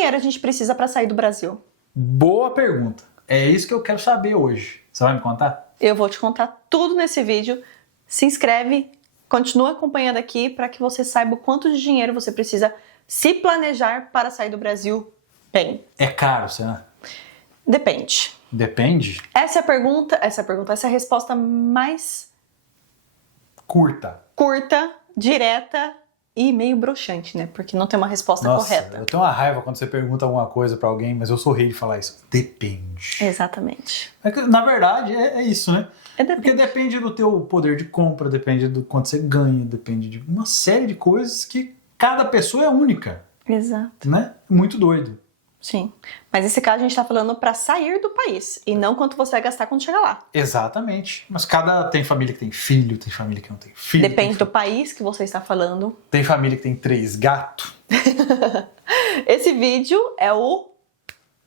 dinheiro a gente precisa para sair do Brasil? Boa pergunta. É isso que eu quero saber hoje. Você vai me contar? Eu vou te contar tudo nesse vídeo. Se inscreve, continua acompanhando aqui para que você saiba o quanto de dinheiro você precisa se planejar para sair do Brasil bem. É caro, será? Depende. Depende? Essa é a resposta mais Curta. curta, direta e meio broxante, né? Porque não tem uma resposta correta. Eu tenho uma raiva quando você pergunta alguma coisa pra alguém, mas eu sou rei de falar isso. Depende. Exatamente. É que, na verdade, é isso, né? Depende. Porque depende do teu poder de compra, depende do quanto você ganha, depende de uma série de coisas que cada pessoa é única, Exato. né? Muito doido. Sim. Mas nesse caso a gente tá falando para sair do país e não quanto você vai gastar quando chegar lá. Exatamente. Mas tem família que tem filho, tem família que não tem filho. Depende do país que você está falando. Tem família que tem 3 gatos. Esse vídeo é o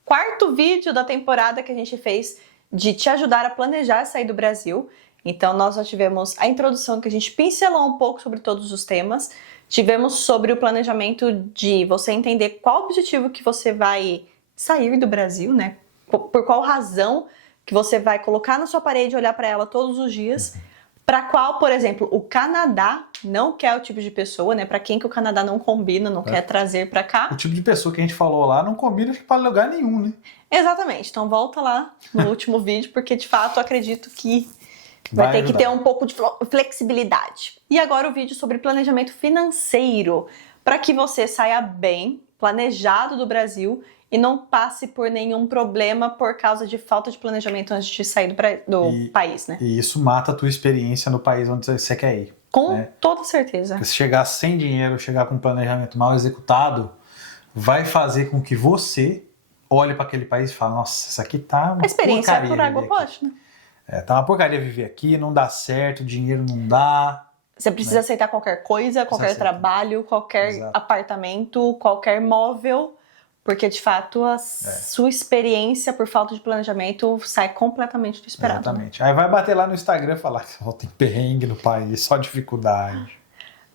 4º vídeo da temporada que a gente fez de te ajudar a planejar sair do Brasil. Então nós já tivemos a introdução que a gente pincelou um pouco sobre todos os temas. Tivemos sobre o planejamento de você entender qual o objetivo que você vai sair do Brasil, né? Por qual razão que você vai colocar na sua parede e olhar para ela todos os dias. Para qual, por exemplo, o Canadá não quer o tipo de pessoa, né? Para quem que o Canadá não combina, não quer trazer para cá. O tipo de pessoa que a gente falou lá não combina para lugar nenhum, né? Exatamente. Então volta lá no último vídeo, porque de fato eu acredito que vai ter que ter um pouco de flexibilidade. E agora o vídeo sobre planejamento financeiro, para que você saia bem, planejado do Brasil e não passe por nenhum problema por causa de falta de planejamento antes de sair do país, né? E isso mata a tua experiência no país onde você quer ir. Com toda certeza. Porque se chegar sem dinheiro, chegar com um planejamento mal executado, vai fazer com que você olhe para aquele país e fale, nossa, isso aqui tá uma A experiência é porcaria por água abaixo, né? Tá uma porcaria viver aqui, não dá certo, dinheiro não dá. Você precisa aceitar qualquer coisa, qualquer trabalho, qualquer apartamento, qualquer móvel, porque de fato a sua experiência por falta de planejamento sai completamente do esperado. Exatamente. Né? Aí vai bater lá no Instagram e falar que só tem perrengue no país, só dificuldade.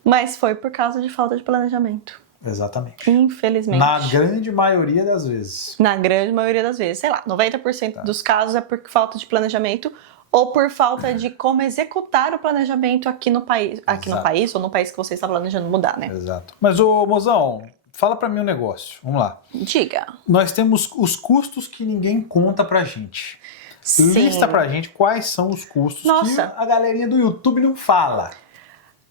Mas foi por causa de falta de planejamento. Exatamente. Infelizmente. Na grande maioria das vezes. Na grande maioria das vezes. Sei lá, 90% dos casos é por falta de planejamento ou por falta de como executar o planejamento aqui no país. Aqui no país ou no país que você está planejando mudar, né? Exato. Mas, ô mozão, fala pra mim um negócio. Vamos lá. Diga. Nós temos os custos que ninguém conta pra gente. Sim. Lista pra gente quais são os custos que a galerinha do YouTube não fala.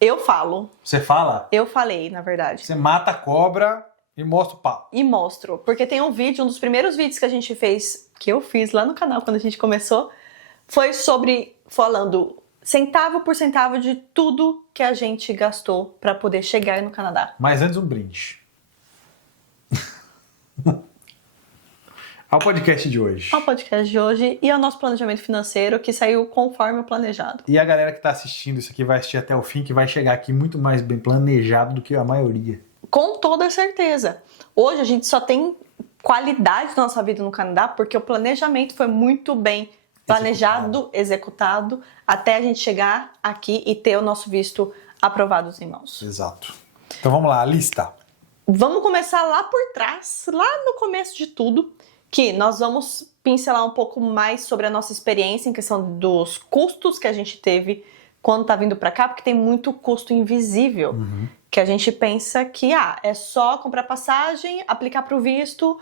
Eu falo. Você fala? Eu falei, na verdade. Você mata a cobra e mostra o pau. E mostro. Porque tem um vídeo, um dos primeiros vídeos que a gente fez, que eu fiz lá no canal quando a gente começou, foi falando centavo por centavo de tudo que a gente gastou para poder chegar no Canadá. Mas antes um brinde. Ao podcast de hoje. Ao podcast de hoje e ao nosso planejamento financeiro que saiu conforme o planejado. E a galera que tá assistindo isso aqui vai assistir até o fim, que vai chegar aqui muito mais bem planejado do que a maioria. Com toda certeza. Hoje a gente só tem qualidade na nossa vida no Canadá porque o planejamento foi muito bem planejado, executado, até a gente chegar aqui e ter o nosso visto aprovado em mãos. Exato. Então vamos lá, a lista. Vamos começar lá por trás, lá no começo de tudo, que nós vamos pincelar um pouco mais sobre a nossa experiência em questão dos custos que a gente teve quando tá vindo para cá, porque tem muito custo invisível, que a gente pensa que é só comprar passagem, aplicar para o visto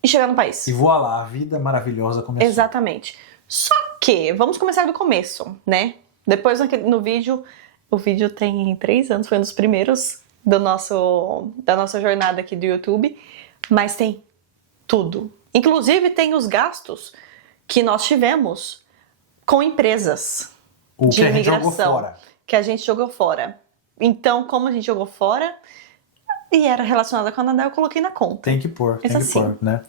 e chegar no país. E voa lá, a vida maravilhosa começou. Exatamente. Só que, vamos começar do começo, né? Depois no vídeo, o vídeo tem 3 anos, foi um dos primeiros da nossa jornada aqui do YouTube, mas tem tudo. Inclusive tem os gastos que nós tivemos com empresas de imigração que a gente jogou fora. Então, como a gente jogou fora e era relacionado ao Canadá, eu coloquei na conta. Tem que pôr, né?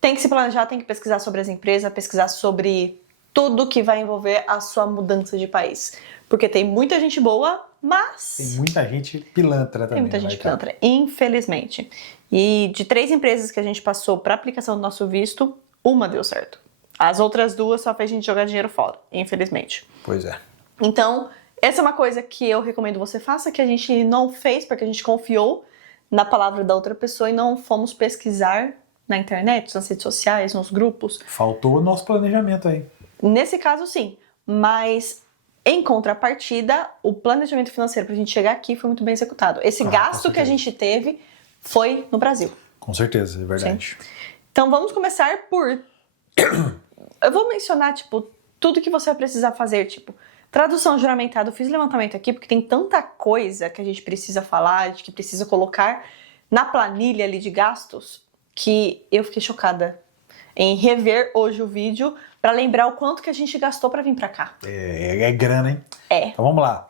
Tem que se planejar, tem que pesquisar sobre as empresas, pesquisar sobre tudo que vai envolver a sua mudança de país. Porque tem muita gente boa, mas... Tem muita gente pilantra também. Tem muita gente pilantra, infelizmente. E de 3 empresas que a gente passou para aplicação do nosso visto, uma deu certo. As outras 2 só fez a gente jogar dinheiro fora, infelizmente. Pois é. Então, essa é uma coisa que eu recomendo você faça, que a gente não fez porque a gente confiou na palavra da outra pessoa e não fomos pesquisar na internet, nas redes sociais, nos grupos. Faltou o nosso planejamento aí. Nesse caso, sim. Mas, em contrapartida, o planejamento financeiro pra gente chegar aqui foi muito bem executado. Esse gasto que a gente teve foi no Brasil. Com certeza, é verdade. Sim. Então, vamos começar por... Eu vou mencionar, tipo, tudo que você vai precisar fazer, tipo... Tradução juramentada, eu fiz levantamento aqui porque tem tanta coisa que a gente precisa falar, que precisa colocar na planilha ali de gastos, que eu fiquei chocada em rever hoje o vídeo para lembrar o quanto que a gente gastou para vir para cá. É grana, hein? É. Então vamos lá.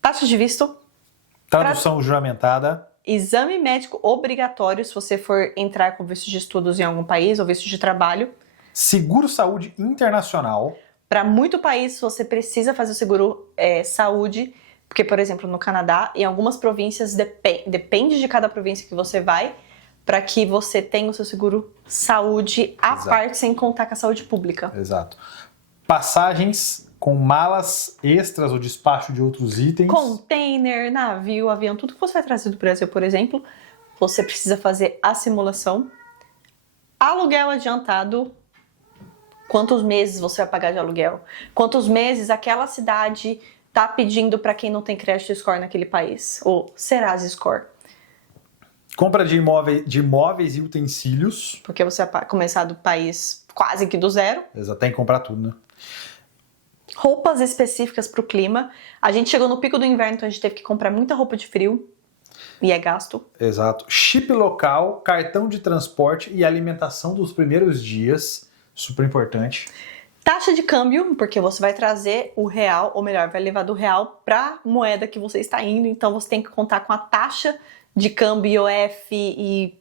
Taxa de visto. Tradução juramentada. Exame médico obrigatório se você for entrar com visto de estudos em algum país ou visto de trabalho. Seguro-saúde internacional. Para muito país, você precisa fazer o seguro saúde, porque, por exemplo, no Canadá, em algumas províncias, depende de cada província que você vai, para que você tenha o seu seguro saúde à parte, sem contar com a saúde pública. Exato. Passagens com malas extras ou despacho de outros itens. Container, navio, avião, tudo que você vai trazer do Brasil, por exemplo, você precisa fazer a simulação. Aluguel adiantado. Quantos meses você vai pagar de aluguel? Quantos meses aquela cidade tá pedindo para quem não tem crédito score naquele país? Ou Serasa Score. Compra de imóveis e utensílios. Porque você vai começar do país quase que do zero. Exato, tem que comprar tudo, né? Roupas específicas para o clima. A gente chegou no pico do inverno, então a gente teve que comprar muita roupa de frio. E é gasto. Exato. Chip local, cartão de transporte e alimentação dos primeiros dias. Super importante. Taxa de câmbio, porque você vai trazer o real, ou melhor, vai levar do real para moeda que você está indo. Então você tem que contar com a taxa de câmbio, IOF e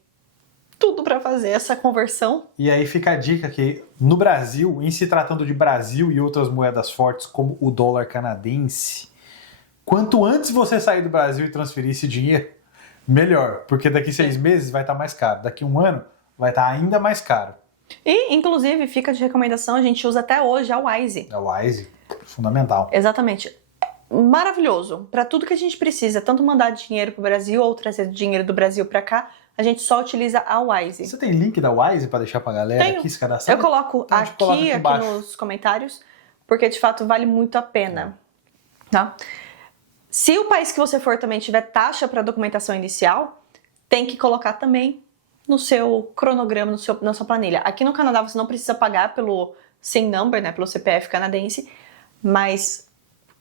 tudo para fazer essa conversão. E aí fica a dica que no Brasil, em se tratando de Brasil e outras moedas fortes como o dólar canadense, quanto antes você sair do Brasil e transferir esse dinheiro, melhor. Porque daqui 6 meses vai estar mais caro. Daqui 1 ano vai estar ainda mais caro. E, inclusive, fica de recomendação, a gente usa até hoje a Wise. A Wise, fundamental. Exatamente. Maravilhoso. Para tudo que a gente precisa, tanto mandar dinheiro pro Brasil ou trazer dinheiro do Brasil para cá, a gente só utiliza a Wise. Você tem link da Wise para deixar pra galera aqui se cadastrar? Eu coloco então, aqui nos comentários, porque de fato vale muito a pena. Tá? Se o país que você for também tiver taxa para documentação inicial, tem que colocar também no seu cronograma, na sua planilha. Aqui no Canadá você não precisa pagar pelo SIN number, né, pelo CPF canadense, mas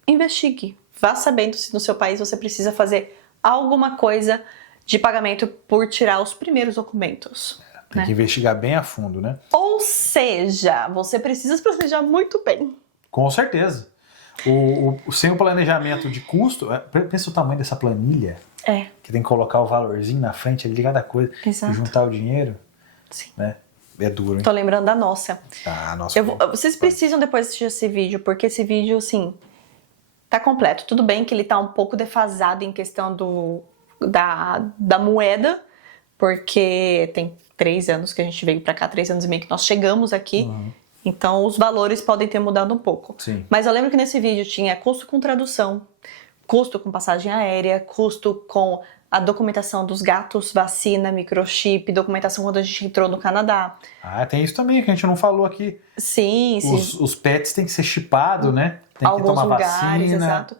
investigue. Vá sabendo se no seu país você precisa fazer alguma coisa de pagamento por tirar os primeiros documentos. Tem que investigar bem a fundo, né? Ou seja, você precisa se planejar muito bem. Com certeza. Sem o planejamento de custo, pensa o tamanho dessa planilha. Que tem que colocar o valorzinho na frente ali de cada coisa. Exato. E juntar o dinheiro. Sim. Né? É duro, hein? Tô lembrando da nossa. Ah, nossa. Vocês precisam depois assistir esse vídeo, porque esse vídeo, assim, tá completo. Tudo bem que ele tá um pouco defasado em questão da moeda, porque tem 3 anos que a gente veio pra cá, 3 anos e meio que nós chegamos aqui. Uhum. Então os valores podem ter mudado um pouco. Sim. Mas eu lembro que nesse vídeo tinha custo com tradução, custo com passagem aérea, custo com a documentação dos gatos, vacina, microchip, documentação quando a gente entrou no Canadá. Ah, tem isso também que a gente não falou aqui. Sim. Os pets têm que ser chipados, né? Tem Alguns que tomar lugares, vacina. exato.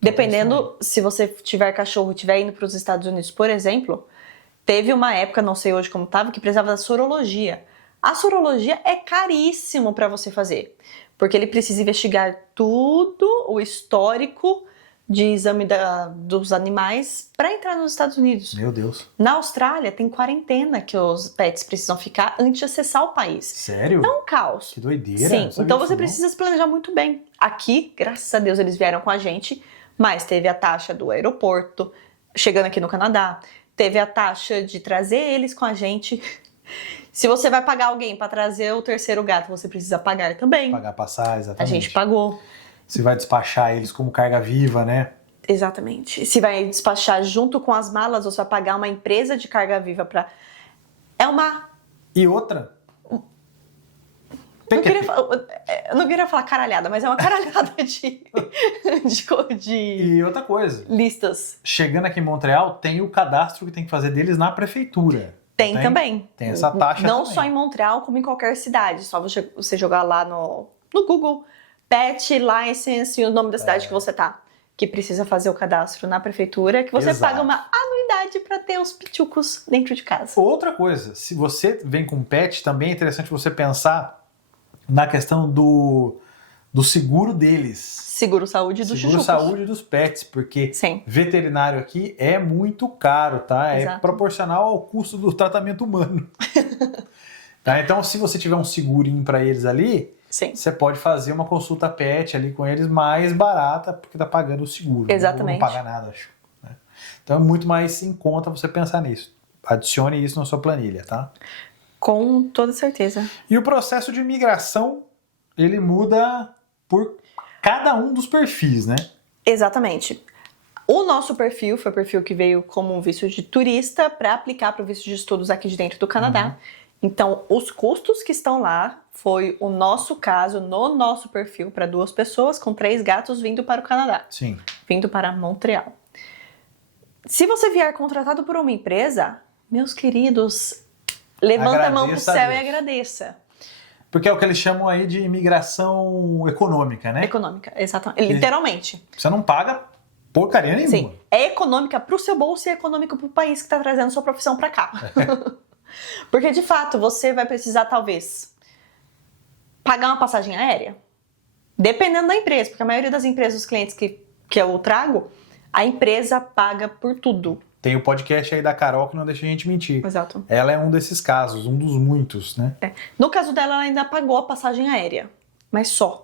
Dependendo, se você tiver cachorro e estiver indo para os Estados Unidos, por exemplo, teve uma época, não sei hoje como estava, que precisava da sorologia. A sorologia é caríssimo para você fazer, porque ele precisa investigar tudo, o histórico de exame dos animais para entrar nos Estados Unidos. Meu Deus. Na Austrália, tem quarentena que os pets precisam ficar antes de acessar o país. Sério? É um caos. Que doideira. Sim, então você precisa se planejar muito bem. Aqui, graças a Deus, eles vieram com a gente, mas teve a taxa do aeroporto, chegando aqui no Canadá, teve a taxa de trazer eles com a gente. Se você vai pagar alguém para trazer o terceiro gato, você precisa pagar também. Pagar passagem, exatamente. A gente pagou. Se vai despachar eles como carga viva, né? Exatamente. Se vai despachar junto com as malas, você vai pagar uma empresa de carga viva para... É uma... E outra, Eu não queria falar caralhada, mas é uma caralhada de E outra coisa, listas. chegando aqui em Montreal, tem o cadastro que tem que fazer deles na prefeitura. Tem também. Tem essa taxa Não também. só em Montreal, como em qualquer cidade. Só você jogar lá no Google, Pet License e o nome da cidade que você tá. Que precisa fazer o cadastro na prefeitura, que você Exato. paga uma anuidade para ter os pitucos dentro de casa. Outra coisa, se você vem com pet, também é interessante você pensar na questão do seguro deles. Seguro saúde dos Seguro chuchucos. saúde dos pets, porque Sim. veterinário aqui é muito caro, tá? Exato. É proporcional ao custo do tratamento humano. Tá? Então, se você tiver um segurinho para eles ali, Sim. você pode fazer uma consulta pet ali com eles mais barata, porque tá pagando o seguro. Exatamente. Ou não paga nada, acho. Né? Então é muito mais em conta você pensar nisso. Adicione isso na sua planilha, tá? Com toda certeza. E o processo de migração, ele muda por cada um dos perfis, né? Exatamente. O nosso perfil foi o perfil que veio como um visto de turista para aplicar para o visto de estudos aqui de dentro do Canadá. Então, os custos que estão lá foi o nosso caso no nosso perfil para 2 pessoas com 3 gatos vindo para o Canadá, Sim. vindo para Montreal. Se você vier contratado por uma empresa, meus queridos, levanta a mão pro Agradeça a céu e Deus. agradeça. Porque é o que eles chamam aí de imigração econômica, né? Econômica, exatamente. Literalmente. Você não paga porcaria nenhuma. Sim, é econômica pro seu bolso e é econômica pro país que tá trazendo sua profissão pra cá. Porque, de fato, você vai precisar, talvez, pagar uma passagem aérea. Dependendo da empresa, porque a maioria das empresas, os clientes que eu trago, a empresa paga por tudo. Tem o podcast aí da Carol que não deixa a gente mentir. Exato. Ela é um desses casos, um dos muitos, né? No caso dela, ela ainda pagou a passagem aérea, mas só.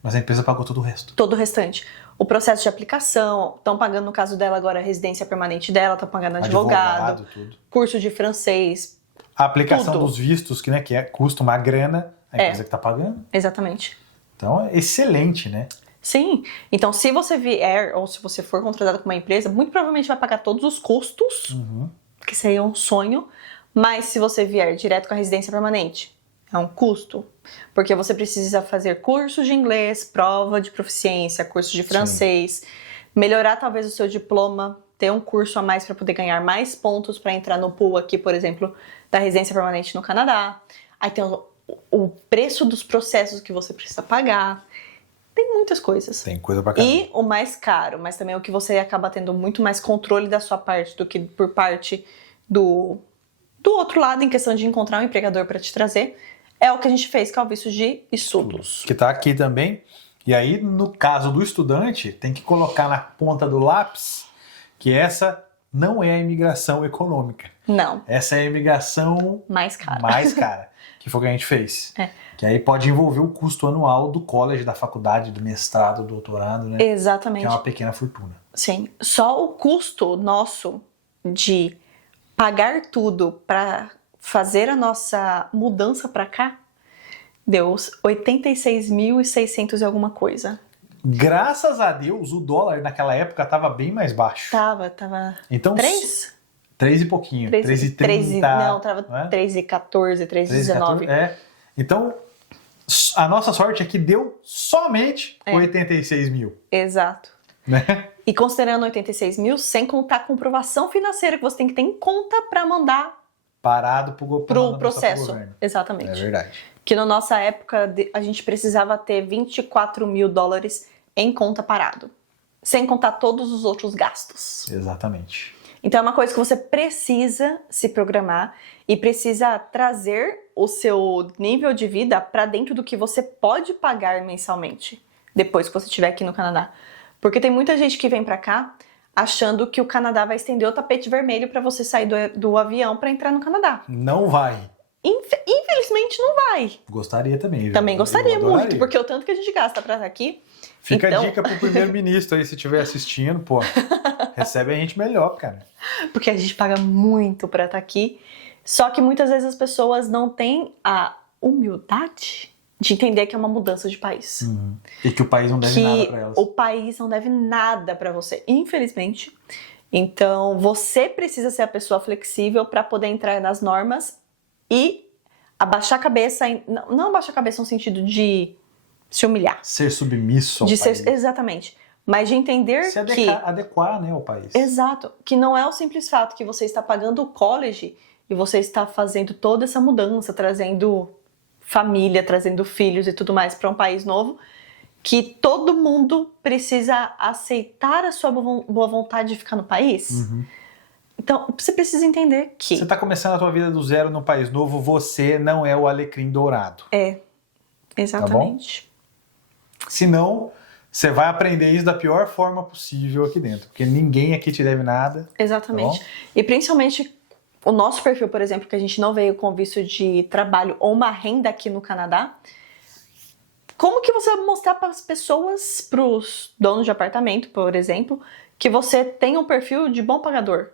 Mas a empresa pagou todo o resto. Todo o restante. O processo de aplicação, estão pagando, no caso dela, agora a residência permanente dela, estão pagando advogado, tudo. curso de francês. A aplicação Tudo. dos vistos, que, né, que custa uma grana, a empresa que tá pagando. Exatamente. Então é excelente, né? Sim. Então, se você vier, ou se você for contratado com uma empresa, muito provavelmente vai pagar todos os custos, que seria um sonho. Mas se você vier direto com a residência permanente, é um custo. Porque você precisa fazer curso de inglês, prova de proficiência, curso de francês, melhorar talvez o seu diploma, ter um curso a mais para poder ganhar mais pontos para entrar no pool aqui, por exemplo, da residência permanente no Canadá. Aí tem o preço dos processos que você precisa pagar. Tem muitas coisas. Tem coisa pra caramba. E o mais caro, mas também o que você acaba tendo muito mais controle da sua parte do que por parte do outro lado, em questão de encontrar um empregador para te trazer, é o que a gente fez, que é o visto de estudos. Que tá aqui também. E aí, no caso do estudante, tem que colocar na ponta do lápis que essa não é a imigração econômica. Não, Essa é a imigração mais caro. mais cara, que foi o que a gente fez. É. Que aí pode envolver o custo anual do college, da faculdade, do mestrado, do doutorado, né? Exatamente. Que é uma pequena fortuna. Sim, só o custo nosso de pagar tudo para fazer a nossa mudança para cá deu 86.600 e alguma coisa. Graças a Deus, o dólar naquela época estava bem mais baixo. Tava Então, 3? 3 e pouquinho. 3,30. Não, tava não é? 3,14, 3,19. É. Então, a nossa sorte é que deu somente 86 mil. Exato. Né? E considerando 86 mil, sem contar a comprovação financeira que você tem que ter em conta para mandar Parado pro processo. governo. Exatamente. É verdade. Que na nossa época a gente precisava ter 24 mil dólares em conta parado. Sem contar todos os outros gastos. Exatamente. Então é uma coisa que você precisa se programar e precisa trazer o seu nível de vida para dentro do que você pode pagar mensalmente depois que você estiver aqui no Canadá. Porque tem muita gente que vem para cá achando que o Canadá vai estender o tapete vermelho para você sair do avião para entrar no Canadá. Não vai. Infelizmente não vai. Gostaria também. Viu? Também gostaria Eu adoraria. muito, porque o tanto que a gente gasta para estar aqui. Fica então... a dica pro primeiro-ministro aí, se estiver assistindo, pô. Recebe a gente melhor, cara. Porque a gente paga muito para estar aqui. Só que muitas vezes as pessoas não têm a humildade de entender que é uma mudança de país. E que o país não deve nada Que pra elas. o país não deve nada para você, infelizmente. Então, você precisa ser a pessoa flexível para poder entrar nas normas e abaixar a cabeça, não abaixar a cabeça no sentido de se humilhar. Ser submisso ao De país. ser, exatamente. Mas de entender Se que... adequar, né, ao país. Exato. Que não é o simples fato que você está pagando o college e você está fazendo toda essa mudança, trazendo família, trazendo filhos e tudo mais para um país novo, que todo mundo precisa aceitar a sua boa vontade de ficar no país. Uhum. Então, você precisa entender que... Você está começando a tua vida do zero num país novo, você não é o alecrim dourado. É, exatamente. Tá bom? Senão, você vai aprender isso da pior forma possível aqui dentro, porque ninguém aqui te deve nada. Exatamente. Tá bom? E principalmente o nosso perfil, por exemplo, que a gente não veio com visto de trabalho ou uma renda aqui no Canadá, como que você vai mostrar para as pessoas, para os donos de apartamento, por exemplo, que você tem um perfil de bom pagador?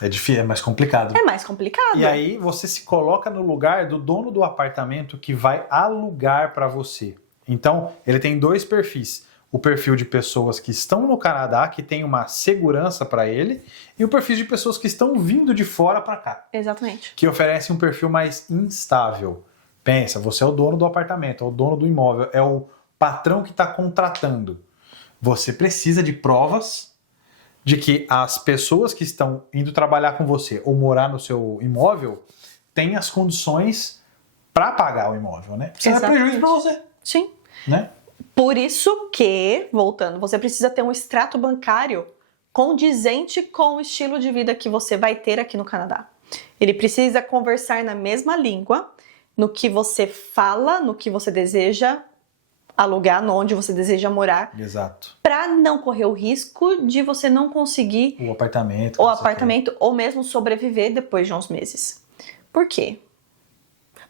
É difícil, é mais complicado. É mais complicado. E aí você se coloca no lugar do dono do apartamento que vai alugar para você. Então, ele tem dois perfis. O perfil de pessoas que estão no Canadá, que tem uma segurança para ele, e o perfil de pessoas que estão vindo de fora para cá, Exatamente. que oferece um perfil mais instável. Pensa, você é o dono do apartamento, é o dono do imóvel, é o patrão que está contratando. Você precisa de provas de que as pessoas que estão indo trabalhar com você ou morar no seu imóvel têm as condições para pagar o imóvel, né? Senão é prejuízo para você, Sim. né? Por isso que, voltando, você precisa ter um extrato bancário condizente com o estilo de vida que você vai ter aqui no Canadá. Ele precisa conversar na mesma língua, no que você fala, no que você deseja alugar, onde você deseja morar, Exato. para não correr o risco de você não conseguir O apartamento. ou mesmo sobreviver depois de uns meses. Por quê?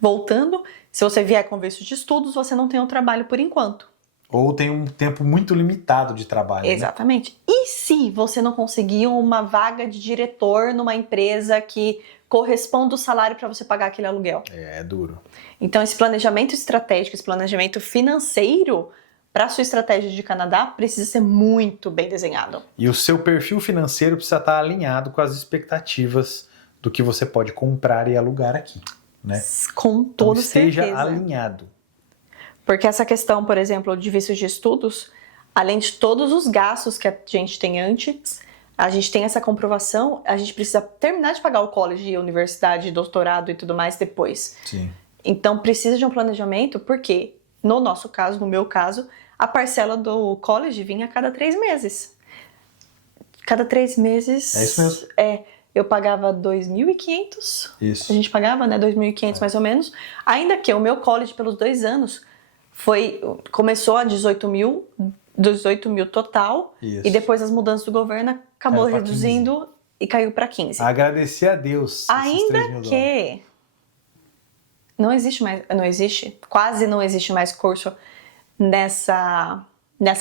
Voltando, se você vier com visto de estudos, você não tem um trabalho por enquanto. Ou tem um tempo muito limitado de trabalho. Exatamente. Né? E se você não conseguir uma vaga de diretor numa empresa que corresponda o salário para você pagar aquele aluguel? É duro. Então, esse planejamento estratégico, esse planejamento financeiro para a sua estratégia de Canadá precisa ser muito bem desenhado. E o seu perfil financeiro precisa estar alinhado com as expectativas do que você pode comprar e alugar aqui, né? Com toda então, esteja certeza. alinhado. Porque essa questão, por exemplo, de visto de estudos, além de todos os gastos que a gente tem antes, a gente tem essa comprovação, a gente precisa terminar de pagar o college, universidade, doutorado e tudo mais depois. Sim. Então precisa de um planejamento, porque no nosso caso, no meu caso, a parcela do college vinha a cada 3 meses. Cada 3 meses... É isso mesmo. Eu pagava 2.500. Isso. A gente pagava, né, 2.500 mais ou menos. Ainda que o meu college pelos 2 anos começou a 18 mil total. Isso. E depois as mudanças do governo acabou Caiu pra reduzindo 15. E caiu para 15. Agradecer a Deus. Ainda que quase não existe mais curso nessa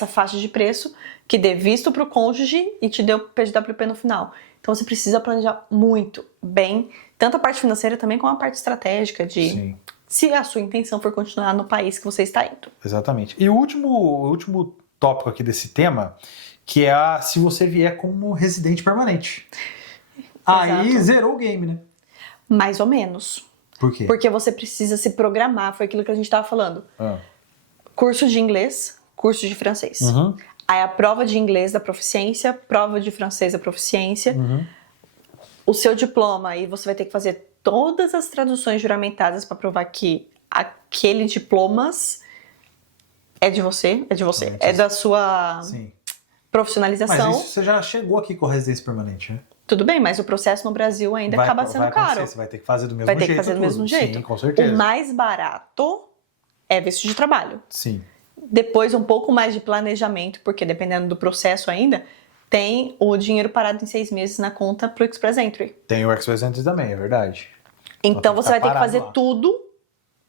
faixa de preço que dê visto para o cônjuge e te dê o PGWP no final. Então você precisa planejar muito bem, tanto a parte financeira também como a parte estratégica de Sim. se a sua intenção for continuar no país que você está indo. Exatamente. E o último tópico aqui desse tema, que é se você vier como residente permanente. Aí Exato. zerou o game, né? Mais ou menos. Por quê? Porque você precisa se programar, foi aquilo que a gente estava falando. Curso de inglês, curso de francês. Uhum. Aí a prova de inglês da proficiência, prova de francês da proficiência. Uhum. O seu diploma, aí você vai ter que fazer todas as traduções juramentadas para provar que aquele diplomas é de você, é da sua Sim. profissionalização. Mas isso você já chegou aqui com a residência permanente, né? Tudo bem, mas o processo no Brasil ainda acaba sendo caro. Você vai ter que fazer do mesmo Vai jeito. ter que fazer do mesmo jeito. Sim, com certeza. O mais barato é visto de trabalho. Sim. Depois um pouco mais de planejamento, porque dependendo do processo ainda, tem o dinheiro parado em 6 meses na conta pro Express Entry. Tem o Express Entry também, é verdade. Então você vai ter que fazer lá. tudo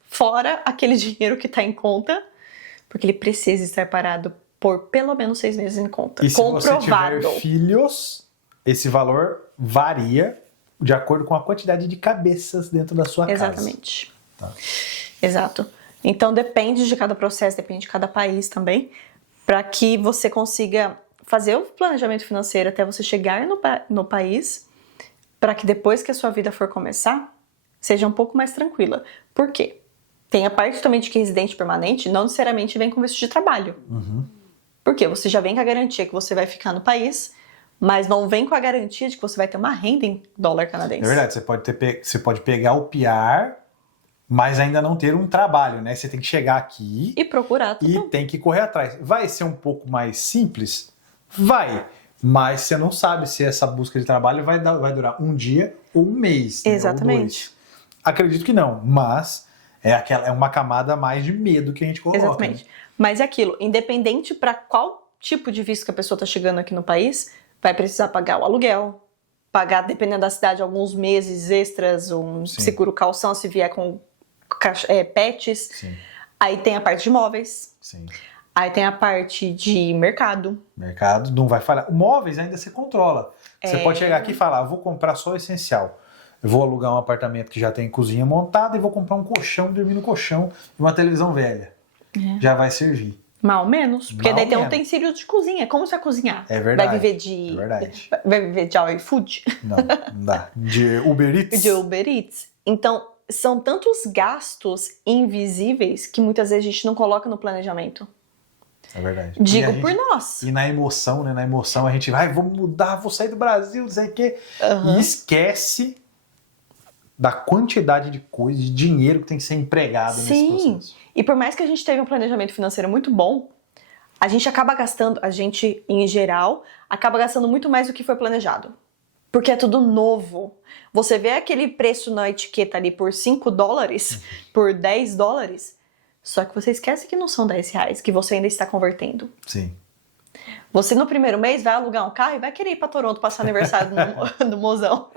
fora aquele dinheiro que está em conta, porque ele precisa estar parado por pelo menos 6 meses em conta. E se você tiver filhos, esse valor varia de acordo com a quantidade de cabeças dentro da sua casa. Exatamente. Tá. Exato. Então depende de cada processo, depende de cada país também, para que você consiga fazer o planejamento financeiro até você chegar no país, para que depois que a sua vida for começar, seja um pouco mais tranquila. Por quê? Tem a parte também de que residente permanente não necessariamente vem com visto de trabalho. Porque você já vem com a garantia que você vai ficar no país, mas não vem com a garantia de que você vai ter uma renda em dólar canadense. É verdade, você pode pegar o PR, mas ainda não ter um trabalho, né? Você tem que chegar aqui E procurar tudo. e tem que correr atrás. Vai ser um pouco mais simples? Vai. Mas você não sabe se essa busca de trabalho vai durar um dia ou um mês. Né? Exatamente. Ou 2. Acredito que não, mas é uma camada a mais de medo que a gente coloca. Exatamente. Né? Mas é aquilo, independente para qual tipo de visto que a pessoa está chegando aqui no país, vai precisar pagar o aluguel, pagar, dependendo da cidade, alguns meses extras, um Sim. seguro calção se vier com pets. Sim, Aí tem a parte de imóveis. sim. Aí tem a parte de mercado. Mercado não vai falhar. Móveis ainda você controla. Você pode chegar aqui e falar, vou comprar só o essencial. Eu vou alugar um apartamento que já tem cozinha montada e vou comprar um colchão, dormir no colchão e uma televisão velha. Já vai servir. Mal menos. Porque Mal daí tem menos. utensílios de cozinha. Como você vai cozinhar? É verdade. Vai viver de... É verdade. Vai viver de iFood? Não dá. De Uber Eats? De Uber Eats. Então, são tantos gastos invisíveis que muitas vezes a gente não coloca no planejamento. É verdade. Digo por nós. E na emoção, né? Na emoção a gente vai, vou mudar, vou sair do Brasil, não sei o quê. Uhum. E esquece da quantidade de coisa, de dinheiro que tem que ser empregado nesse Sim. processo. E por mais que a gente tenha um planejamento financeiro muito bom, a gente acaba gastando, a gente, em geral, acaba gastando muito mais do que foi planejado. Porque é tudo novo. Você vê aquele preço na etiqueta ali por $5, por $10, só que você esquece que não são R$10, que você ainda está convertendo. Sim. Você no primeiro mês vai alugar um carro e vai querer ir para Toronto passar aniversário do mozão.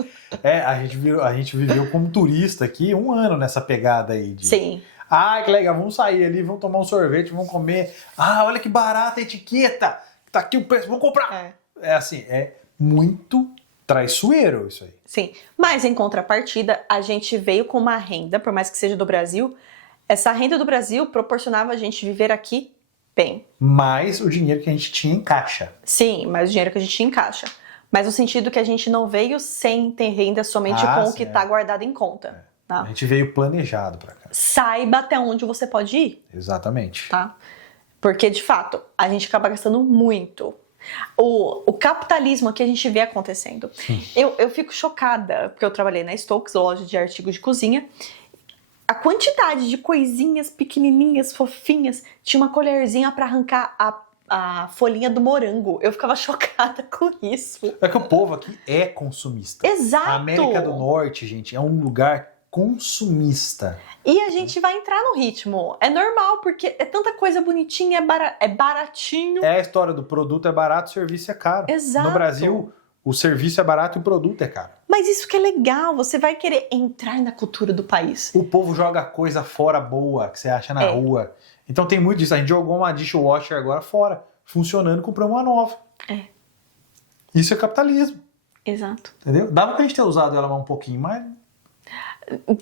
A gente viveu como turista aqui 1 ano nessa pegada aí. Sim. Ah, que legal, vamos sair ali, vamos tomar um sorvete, vamos comer. Ah, olha que barata a etiqueta. Tá aqui o preço, vamos comprar. É assim, é muito traiçoeiro isso aí. Sim, mas em contrapartida, a gente veio com uma renda, por mais que seja do Brasil, essa renda do Brasil proporcionava a gente viver aqui bem. Mais o dinheiro que a gente tinha em caixa. Sim, mas o dinheiro que a gente tinha em caixa. Mas no sentido que a gente não veio sem ter renda somente com o que está guardado em conta. Tá? A gente veio planejado pra cá. Saiba até onde você pode ir. Exatamente. Tá? Porque, de fato, a gente acaba gastando muito. O capitalismo que a gente vê acontecendo. Eu fico chocada, porque eu trabalhei na Stokes, loja de artigos de cozinha. A quantidade de coisinhas pequenininhas, fofinhas. Tinha uma colherzinha para arrancar a folhinha do morango. Eu ficava chocada com isso. É que o povo aqui é consumista. Exato! A América do Norte, gente, é um lugar consumista. E a gente vai entrar no ritmo. É normal, porque é tanta coisa bonitinha, é baratinho. É a história do produto é barato, o serviço é caro. Exato. No Brasil, o serviço é barato e o produto é caro. Mas isso que é legal, você vai querer entrar na cultura do país. O povo joga coisa fora boa que você acha na rua. Então tem muito disso. A gente jogou uma dishwasher agora fora, funcionando, compramos uma nova. Isso é capitalismo. Exato. Entendeu? Dava pra gente ter usado ela um pouquinho, mas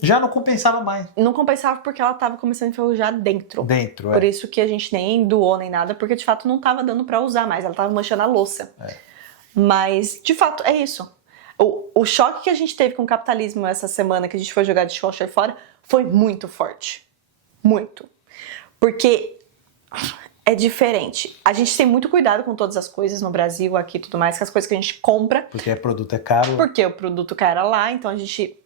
já não compensava mais. Não compensava porque ela tava começando a enferrujar dentro. Dentro, Por isso que a gente nem doou nem nada, porque de fato não tava dando pra usar mais, ela tava manchando a louça. Mas, de fato, é isso. O choque que a gente teve com o capitalismo essa semana que a gente foi jogar dishwasher fora foi muito forte. Muito. Porque é diferente. A gente tem muito cuidado com todas as coisas no Brasil, aqui e tudo mais, com as coisas que a gente compra. Porque o produto é caro. Porque o produto cai lá, então a gente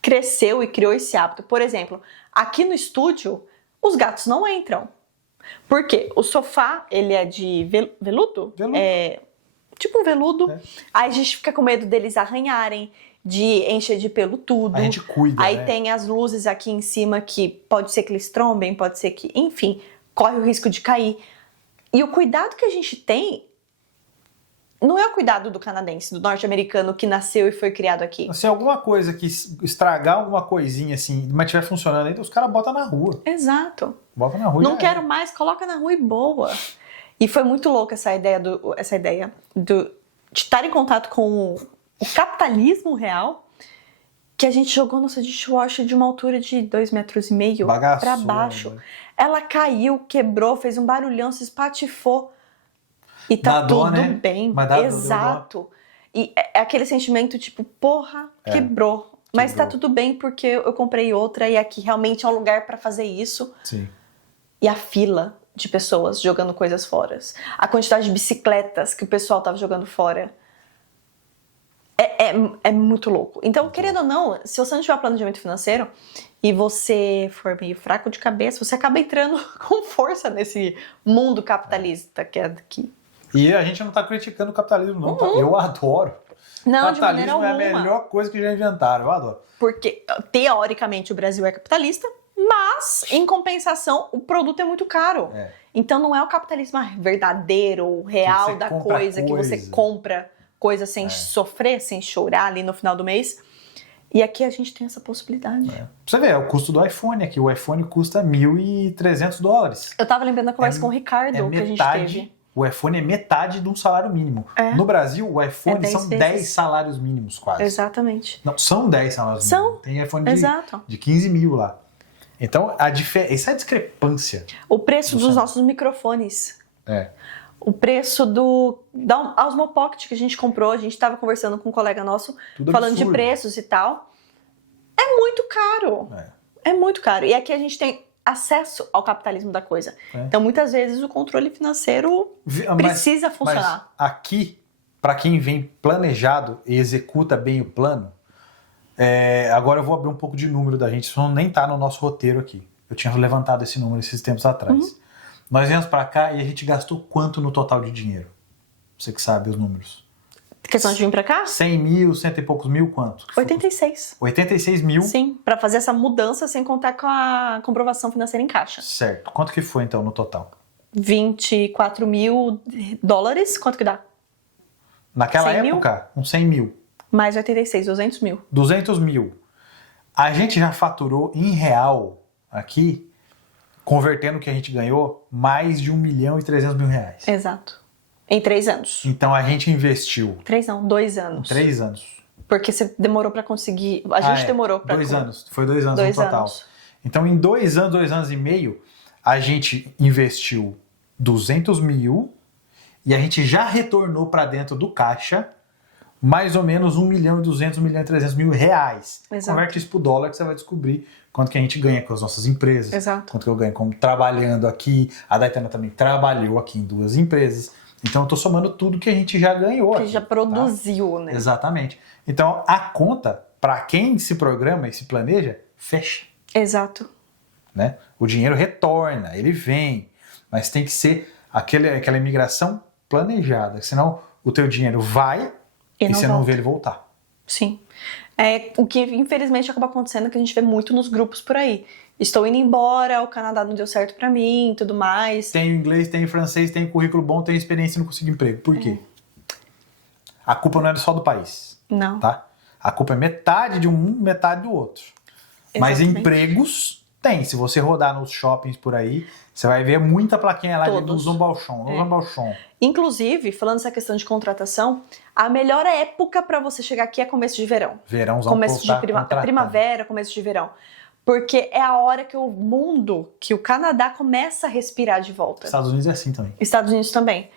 cresceu e criou esse hábito. Por exemplo, aqui no estúdio, os gatos não entram. Por quê? O sofá, ele é de veludo? Veludo. É tipo um veludo. Aí a gente fica com medo deles arranharem, de encher de pelo tudo. A gente cuida, Aí né? tem as luzes aqui em cima que pode ser que eles trombem, pode ser que... Enfim, corre o risco de cair. E o cuidado que a gente tem não é o cuidado do canadense, do norte-americano que nasceu e foi criado aqui. Se alguma coisa que estragar alguma coisinha assim, mas estiver funcionando ainda, os caras botam na rua. Exato. Bota na rua. Não quero mais, coloca na rua e boa. E foi muito louca essa ideia de estar em contato com o capitalismo real, que a gente jogou nossa dishwasher de uma altura de 2,5 metros para baixo. Né? Ela caiu, quebrou, fez um barulhão, se espatifou. E tá Dá dó, tudo né? bem. Mas dá dó. Exato. E é aquele sentimento tipo, porra, quebrou. Mas tá Quebrou. tudo bem porque eu comprei outra e aqui realmente é um lugar pra fazer isso. Sim. E a fila de pessoas jogando coisas fora. A quantidade de bicicletas que o pessoal tava jogando fora. É muito louco. Então, querendo ou não, se você não tiver planejamento financeiro e você for meio fraco de cabeça, você acaba entrando com força nesse mundo capitalista que é daqui. E a gente não tá criticando o capitalismo, não. Tá? Eu adoro. Não, de maneira Capitalismo é a alguma. melhor coisa que já inventaram. Eu adoro. Porque, teoricamente, o Brasil é capitalista, mas, em compensação, o produto é muito caro. É. Então, não é o capitalismo verdadeiro, real você da compra coisa, que você coisa. compra coisa sem sofrer, sem chorar ali no final do mês. E aqui a gente tem essa possibilidade. Pra você ver, é o custo do iPhone aqui. O iPhone custa $1.300. Eu tava lembrando da conversa com o Ricardo que a gente teve. O iPhone é metade de um salário mínimo. É. No Brasil, o iPhone É 10 são vezes. 10 salários mínimos quase. Exatamente. Não, são 10 salários São. mínimos. Tem iPhone de, Exato. de 15 mil lá. Então, essa é a discrepância. O preço Do dos som. nossos microfones. É. O preço da Osmo Pocket que a gente comprou. A gente tava conversando com um colega nosso, Tudo falando de absurdo. preços e tal. É muito caro. É muito caro. E aqui a gente tem acesso ao capitalismo da coisa. É. Então, muitas vezes, o controle financeiro precisa funcionar. Mas aqui, para quem vem planejado e executa bem o plano, agora eu vou abrir um pouco de número da gente, isso nem tá no nosso roteiro aqui. Eu tinha levantado esse número esses tempos atrás. Nós viemos para cá e a gente gastou quanto no total de dinheiro? Você que sabe os números. Questão de vir pra cá? 100 mil, cento e poucos mil, quanto? 86. 86 mil. Sim, pra fazer essa mudança sem contar com a comprovação financeira em caixa. Certo. Quanto que foi então no total? 24 mil dólares, quanto que dá? Naquela 100 mil? época, uns 100 mil. Mais 86, 200 mil. 200 mil. A gente já faturou em real aqui, convertendo o que a gente ganhou, mais de 1.300.000 reais. Exato. Em 3 anos. Então a gente investiu 3 não, 2 em anos. 3 anos. Porque você demorou pra conseguir. A gente demorou pra. 2 anos. Foi 2 anos 2 no total. anos. Então em 2 anos e meio, a gente investiu 200 mil e a gente já retornou para dentro do caixa mais ou menos 1.200.000, 1.300.000 reais. Exato. Converte isso pro dólar que você vai descobrir quanto que a gente ganha com as nossas empresas. Exato. Quanto que eu ganho como trabalhando aqui. A Daitana também trabalhou aqui em 2 empresas. Então eu tô somando tudo que a gente já ganhou Que aqui, já produziu, tá? né? Exatamente. Então a conta, para quem se programa e se planeja, fecha. Exato. Né? O dinheiro retorna, ele vem. Mas tem que ser aquela imigração planejada. Senão o teu dinheiro vai e você não volta. vê ele voltar. Sim. O que infelizmente acaba acontecendo é que a gente vê muito nos grupos por aí. Estou indo embora, o Canadá não deu certo pra mim e tudo mais. Tenho inglês, tenho francês, tenho currículo bom, tenho experiência e não consigo emprego. Por quê? A culpa não é só do país, Não. tá? A culpa é metade de um, metade do outro. Mas Exatamente. empregos tem. Se você rodar nos shoppings por aí, você vai ver muita plaquinha lá de Todos. Nous embauchons, Nous embauchons. Inclusive, falando dessa questão de contratação, a melhor época pra você chegar aqui é começo de verão. Verãozão, Começo de tá contratando. primavera, começo de verão. Porque é a hora que o mundo, que o Canadá começa a respirar de volta. Estados Unidos é assim também. Estados Unidos também.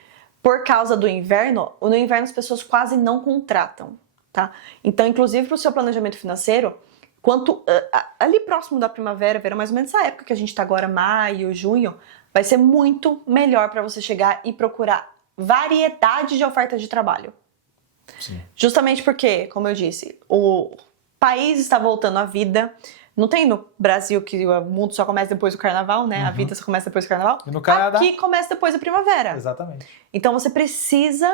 Por causa do inverno, no inverno as pessoas quase não contratam, tá? Então, inclusive para o seu planejamento financeiro, ali próximo da primavera, verão, mais ou menos essa época que a gente tá agora, maio, junho, vai ser muito melhor para você chegar e procurar variedade de ofertas de trabalho. Sim. Justamente porque, como eu disse, o país está voltando à vida. Não tem no Brasil que o mundo só começa depois do carnaval, né? A vida só começa depois do carnaval. E no Canadá? Aqui começa depois da primavera. Exatamente. Então você precisa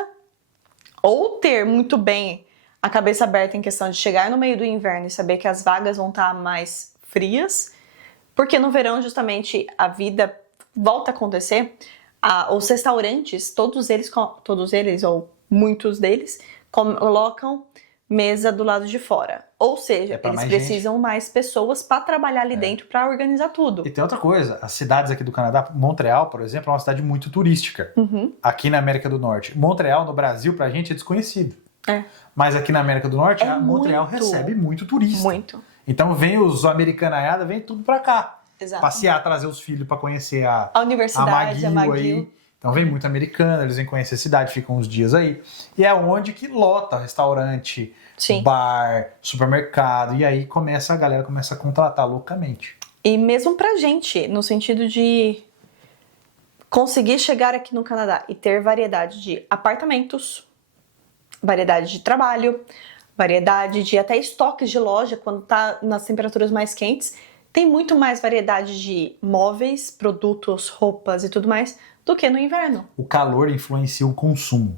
ou ter muito bem a cabeça aberta em questão de chegar no meio do inverno e saber que as vagas vão estar mais frias, porque no verão justamente a vida volta a acontecer. Os restaurantes, todos eles ou muitos deles colocam mesa do lado de fora. Ou seja, pra eles mais precisam mais pessoas para trabalhar ali dentro para organizar tudo. E tem outra coisa, as cidades aqui do Canadá, Montreal, por exemplo, é uma cidade muito turística. Aqui na América do Norte. Montreal, no Brasil, pra gente é desconhecido. É. Mas aqui na América do Norte, Montreal muito. recebe muito turista. Muito. Então vem os americanaiada, vem tudo pra cá. Exato. Passear, trazer os filhos pra conhecer A universidade, a McGill McGill. aí. Então vem muito americano, eles vêm conhecer a cidade, ficam uns dias aí. E é onde que lota restaurante, Sim. bar, supermercado. E aí a galera começa a contratar loucamente. E mesmo pra gente, no sentido de conseguir chegar aqui no Canadá e ter variedade de apartamentos, variedade de trabalho, variedade de até estoques de loja quando tá nas temperaturas mais quentes, tem muito mais variedade de móveis, produtos, roupas e tudo mais do que no inverno. O calor influencia o consumo.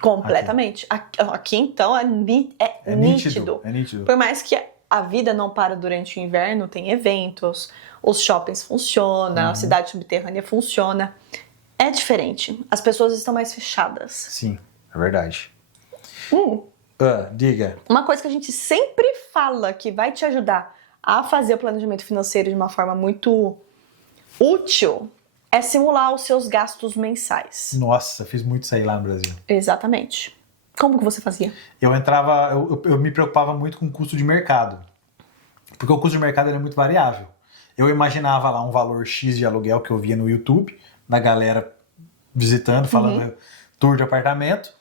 Completamente. Aqui então é nítido. É nítido. Por mais que a vida não para durante o inverno, tem eventos, os shoppings funcionam, a cidade subterrânea funciona. É diferente. As pessoas estão mais fechadas. Sim, é verdade. Diga. Uma coisa que a gente sempre fala que vai te ajudar a fazer o planejamento financeiro de uma forma muito útil é simular os seus gastos mensais. Nossa, fiz muito isso aí lá no Brasil. Exatamente. Como que você fazia? Eu me preocupava muito com o custo de mercado. Porque o custo de mercado ele é muito variável. Eu imaginava lá um valor X de aluguel que eu via no YouTube, da galera visitando, falando tour de apartamento.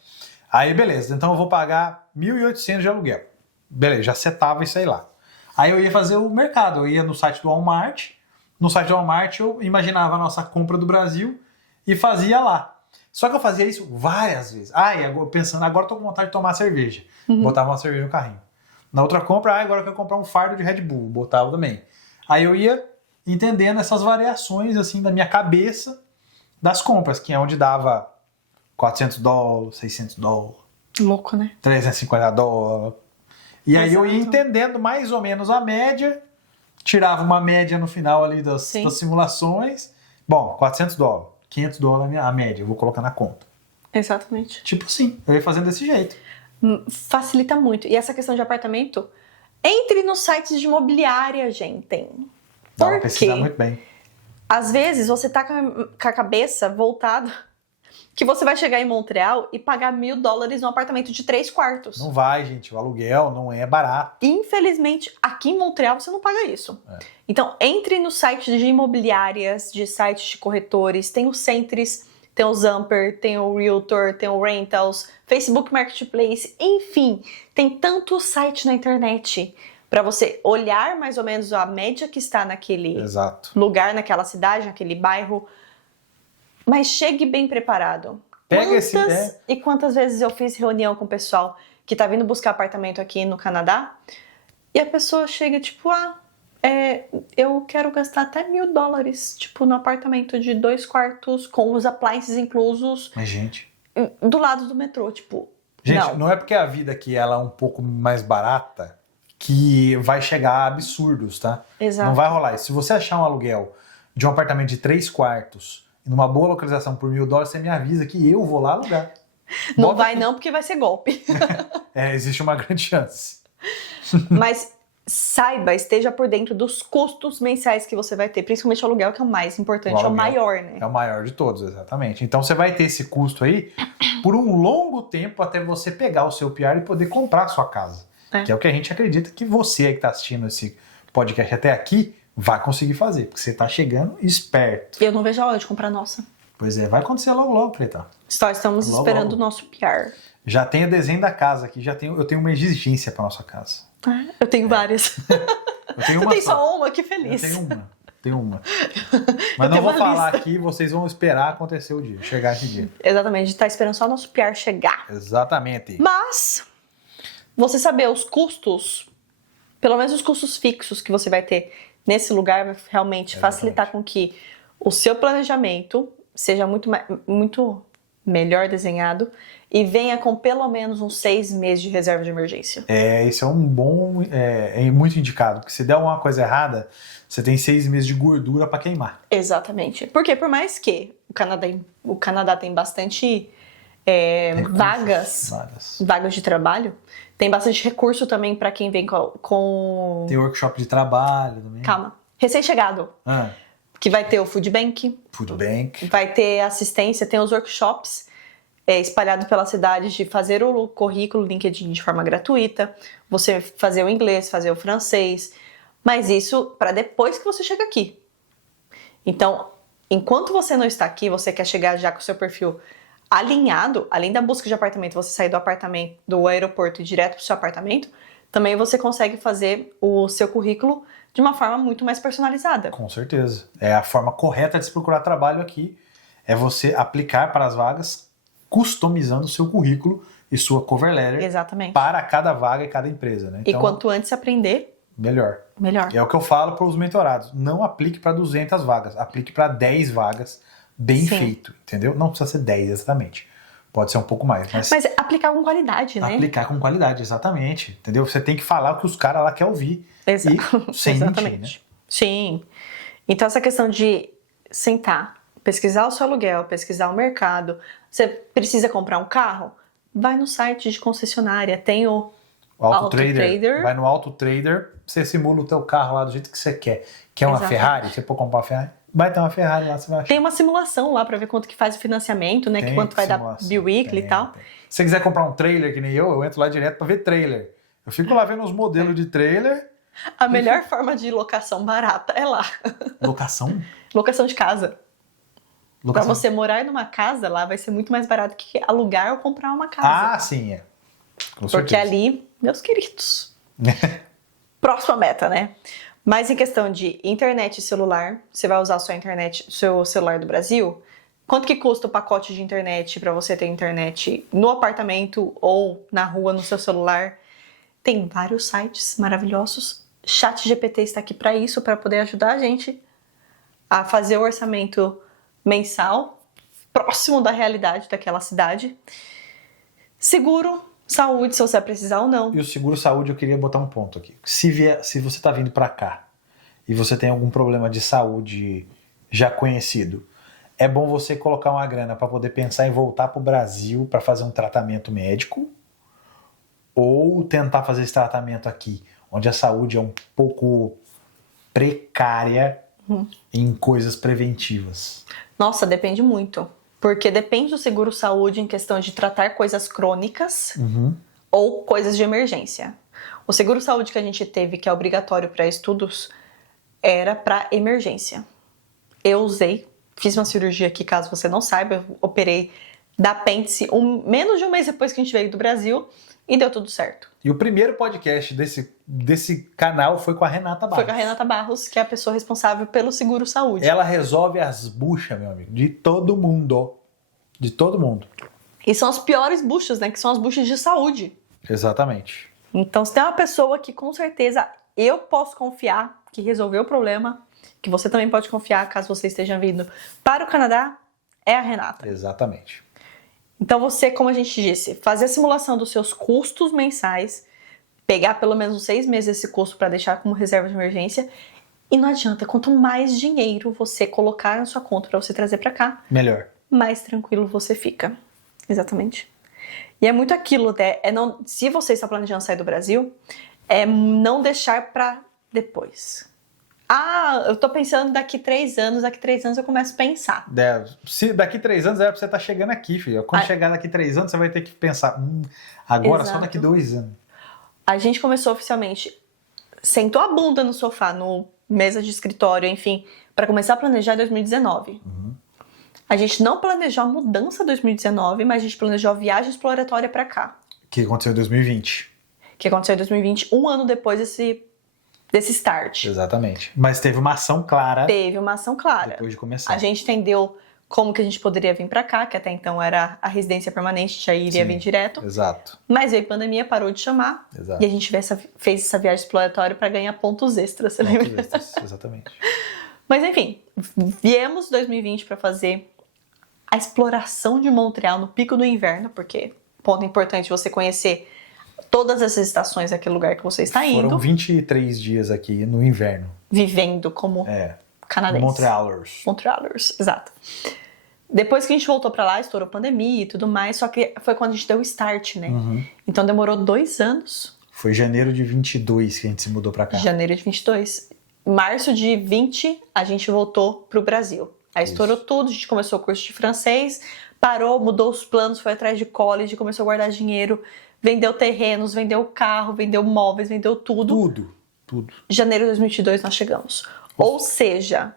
Aí, beleza, então eu vou pagar 1.800 de aluguel. Beleza, já setava isso aí lá. Aí eu ia fazer o mercado, eu ia no site do Walmart. No site do Walmart eu imaginava a nossa compra do Brasil e fazia lá. Só que eu fazia isso várias vezes. Pensando, agora eu tô com vontade de tomar cerveja. Botava uma cerveja no carrinho. Na outra compra, agora eu quero comprar um fardo de Red Bull. Botava também. Aí eu ia entendendo essas variações assim da minha cabeça das compras, que é onde dava $400, $600, Louco, né? $350. E aí eu ia Exato. entendendo mais ou menos a média, tirava uma média no final ali das simulações. Bom, $400, $500 a média, eu vou colocar na conta. Exatamente. Tipo assim, eu ia fazendo desse jeito. Facilita muito. E essa questão de apartamento, entre nos sites de imobiliária, gente. Dá pra Por pesquisar quê? muito bem. Às vezes você tá com a cabeça voltada que você vai chegar em Montreal e pagar $1.000 num apartamento de 3 quartos. Não vai, gente. O aluguel não é barato. Infelizmente, aqui em Montreal você não paga isso. Então, entre nos sites de imobiliárias, de sites de corretores, tem o Centris, tem o Zamper, tem o Realtor, tem o Rentals, Facebook Marketplace, enfim, tem tanto site na internet para você olhar mais ou menos a média que está naquele lugar, naquela cidade, naquele bairro, mas chegue bem preparado. Quantas vezes eu fiz reunião com o pessoal que tá vindo buscar apartamento aqui no Canadá e a pessoa chega tipo, eu quero gastar até $1.000, tipo, no apartamento de 2 quartos com os appliances inclusos. Mas, gente... do lado do metrô, tipo... Gente, não é porque a vida aqui ela é um pouco mais barata que vai chegar a absurdos, tá? Exato. Não vai rolar isso. Se você achar um aluguel de um apartamento de 3 quartos, numa boa localização por $1.000, você me avisa que eu vou lá alugar. Não vai não, porque vai ser golpe. Existe uma grande chance. Mas esteja por dentro dos custos mensais que você vai ter, principalmente o aluguel, que é o mais importante, é o maior, né? É o maior de todos, exatamente. Então você vai ter esse custo aí por um longo tempo até você pegar o seu PR e poder comprar a sua casa. Que é o que a gente acredita que você aí que está assistindo esse podcast até aqui vai conseguir fazer, porque você está chegando esperto. Eu não vejo a hora de comprar a nossa. Pois é, vai acontecer logo logo, Preta. Só estamos esperando o nosso PR. Já tem o desenho da casa aqui, eu tenho uma exigência para nossa casa. Eu tenho várias. Eu tenho uma Você tem só uma? Que feliz. Eu tenho uma. Mas não vou falar aqui, vocês vão esperar acontecer o dia, chegar esse dia. Exatamente, a gente tá esperando só o nosso PR chegar. Exatamente. Mas, você saber os custos, pelo menos os custos fixos que você vai ter nesse lugar, vai realmente facilitar com que o seu planejamento seja muito melhor desenhado e venha com pelo menos uns 6 meses de reserva de emergência. Isso é um bom... É muito indicado, porque se der uma coisa errada, você tem 6 meses de gordura para queimar. Exatamente. Porque por mais que o Canadá tem bastante vagas de trabalho, tem bastante recurso também para quem vem com... Tem workshop de trabalho também. Calma. Recém-chegado. Que vai ter o Food Bank. Vai ter assistência, tem os workshops espalhados pela cidade de fazer o currículo LinkedIn de forma gratuita, você fazer o inglês, fazer o francês, mas isso para depois que você chega aqui. Então, enquanto você não está aqui, você quer chegar já com o seu perfil alinhado, além da busca de apartamento, você sair do apartamento, do aeroporto e direto para o seu apartamento, também você consegue fazer o seu currículo de uma forma muito mais personalizada. Com certeza. É a forma correta de se procurar trabalho aqui. É você aplicar para as vagas, customizando o seu currículo e sua cover letter. Exatamente. Para cada vaga e cada empresa, né? Então, e quanto antes aprender, melhor. Melhor. É o que eu falo para os mentorados. Não aplique para 200 vagas. Aplique para 10 vagas bem feito, entendeu? Não precisa ser 10 exatamente. Pode ser um pouco mais. Mas aplicar com qualidade, né? Aplicar com qualidade, exatamente. Entendeu? Você tem que falar o que os caras lá querem ouvir. Exato. E sem Exatamente. mentir, né? Sim. Então essa questão de sentar, pesquisar o seu aluguel, pesquisar o mercado. Você precisa comprar um carro? Vai no site de concessionária, tem o AutoTrader. Vai no AutoTrader, você simula o teu carro lá do jeito que você quer. Quer uma Ferrari? Você pode comprar uma Ferrari? Vai ter uma Ferrari lá, você vai achar. Tem uma simulação lá pra ver quanto que faz o financiamento, né? Quanto vai dar biweekly e tal. Se você quiser comprar um trailer que nem eu entro lá direto pra ver trailer. Eu fico lá vendo os modelos de trailer. A melhor forma de locação barata é lá. Locação? Locação de casa. Locação. Pra você morar numa casa lá vai ser muito mais barato que alugar ou comprar uma casa. Ah, sim, é. Com Porque certeza. ali, meus queridos, próxima meta, né? Mas em questão de internet e celular, você vai usar sua internet, seu celular do Brasil? Quanto que custa o pacote de internet para você ter internet no apartamento ou na rua no seu celular? Tem vários sites maravilhosos. ChatGPT está aqui para isso, para poder ajudar a gente a fazer o orçamento mensal próximo da realidade daquela cidade. Seguro, saúde, se você vai precisar ou não. E o seguro saúde, eu queria botar um ponto aqui. Se você está vindo para cá e você tem algum problema de saúde já conhecido, é bom você colocar uma grana para poder pensar em voltar para o Brasil para fazer um tratamento médico ou tentar fazer esse tratamento aqui, onde a saúde é um pouco precária em coisas preventivas. Nossa, depende muito. Porque depende do seguro saúde em questão de tratar coisas crônicas ou coisas de emergência. O seguro saúde que a gente teve, que é obrigatório para estudos, era para emergência. Eu usei, fiz uma cirurgia aqui, caso você não saiba, eu operei da apêndice menos de um mês depois que a gente veio do Brasil e deu tudo certo. E o primeiro podcast desse canal foi com a Renata Barros. Foi com a Renata Barros, que é a pessoa responsável pelo seguro saúde. Ela resolve as buchas, meu amigo, de todo mundo. De todo mundo. E são as piores buchas, né? Que são as buchas de saúde. Exatamente. Então, se tem uma pessoa que com certeza eu posso confiar que resolveu o problema, que você também pode confiar caso você esteja vindo para o Canadá, é a Renata. Exatamente. Então você, como a gente disse, fazer a simulação dos seus custos mensais, pegar pelo menos uns 6 meses esse custo para deixar como reserva de emergência, e não adianta, quanto mais dinheiro você colocar na sua conta para você trazer para cá, melhor, mais tranquilo você fica. Exatamente. E é muito aquilo, né? Se você está planejando sair do Brasil, é não deixar para depois. Ah, eu tô pensando daqui 3 anos eu começo a pensar. Se daqui 3 anos era pra você estar chegando aqui, filho. Quando chegar daqui 3 anos, você vai ter que pensar, agora Exato. Só daqui 2 anos. A gente começou oficialmente, sentou a bunda no sofá, no mesa de escritório, enfim, para começar a planejar em 2019. A gente não planejou a mudança em 2019, mas a gente planejou a viagem exploratória para cá. Que aconteceu em 2020. Que aconteceu em 2020, um ano depois desse start. Exatamente. Mas teve uma ação clara. Teve uma ação clara. Depois de começar. A gente entendeu como que a gente poderia vir para cá, que até então era a residência permanente, já iria vir direto. Exato. Mas veio a pandemia, parou de chamar. Exato. E a gente fez essa viagem exploratória para ganhar pontos extras, você lembra? Exatamente. Mas enfim, viemos em 2020 para fazer a exploração de Montreal no pico do inverno, porque ponto importante você conhecer todas essas estações daquele lugar que você está indo. Foram 23 dias aqui no inverno. Vivendo como canadense. Montrealers, exato. Depois que a gente voltou pra lá, estourou pandemia e tudo mais, só que foi quando a gente deu o start, né? Então demorou 2 anos. Foi janeiro de 22 que a gente se mudou pra cá. Janeiro de 22. Março de 20, a gente voltou pro Brasil. Aí estourou tudo, a gente começou o curso de francês, parou, mudou os planos, foi atrás de college, começou a guardar dinheiro, vendeu terrenos, vendeu carro, vendeu móveis, vendeu tudo. Tudo. Janeiro de 2022 nós chegamos. Ou seja,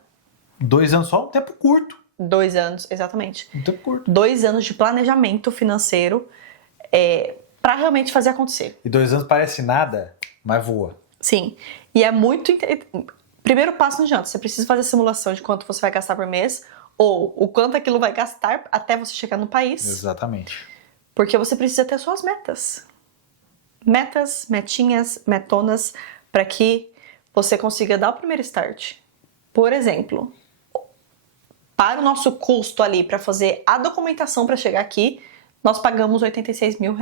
2 anos só, um tempo curto. 2 anos, exatamente. Um tempo curto. 2 anos de planejamento financeiro para realmente fazer acontecer. E 2 anos parece nada, mas voa. Sim. E é muito... Primeiro passo não adianta. Você precisa fazer simulação de quanto você vai gastar por mês ou o quanto aquilo vai gastar até você chegar no país. Exatamente. Porque você precisa ter suas metas. Metas, metinhas, metonas, para que você consiga dar o primeiro start. Por exemplo, para o nosso custo ali, para fazer a documentação para chegar aqui, nós pagamos R$86 mil.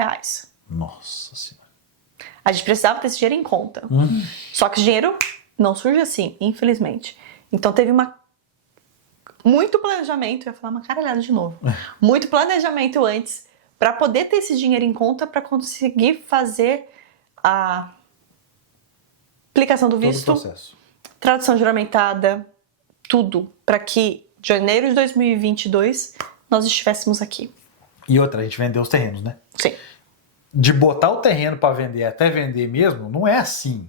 Nossa Senhora. A gente precisava ter esse dinheiro em conta. Só que o dinheiro não surge assim, infelizmente. Então teve muito planejamento, eu ia falar uma caralhada de novo. Muito planejamento antes para poder ter esse dinheiro em conta para conseguir fazer a aplicação do visto, Todo o processo. tradução juramentada, tudo, para que em janeiro de 2022 nós estivéssemos aqui. E outra, a gente vendeu os terrenos, né? Sim. De botar o terreno para vender até vender mesmo, não é assim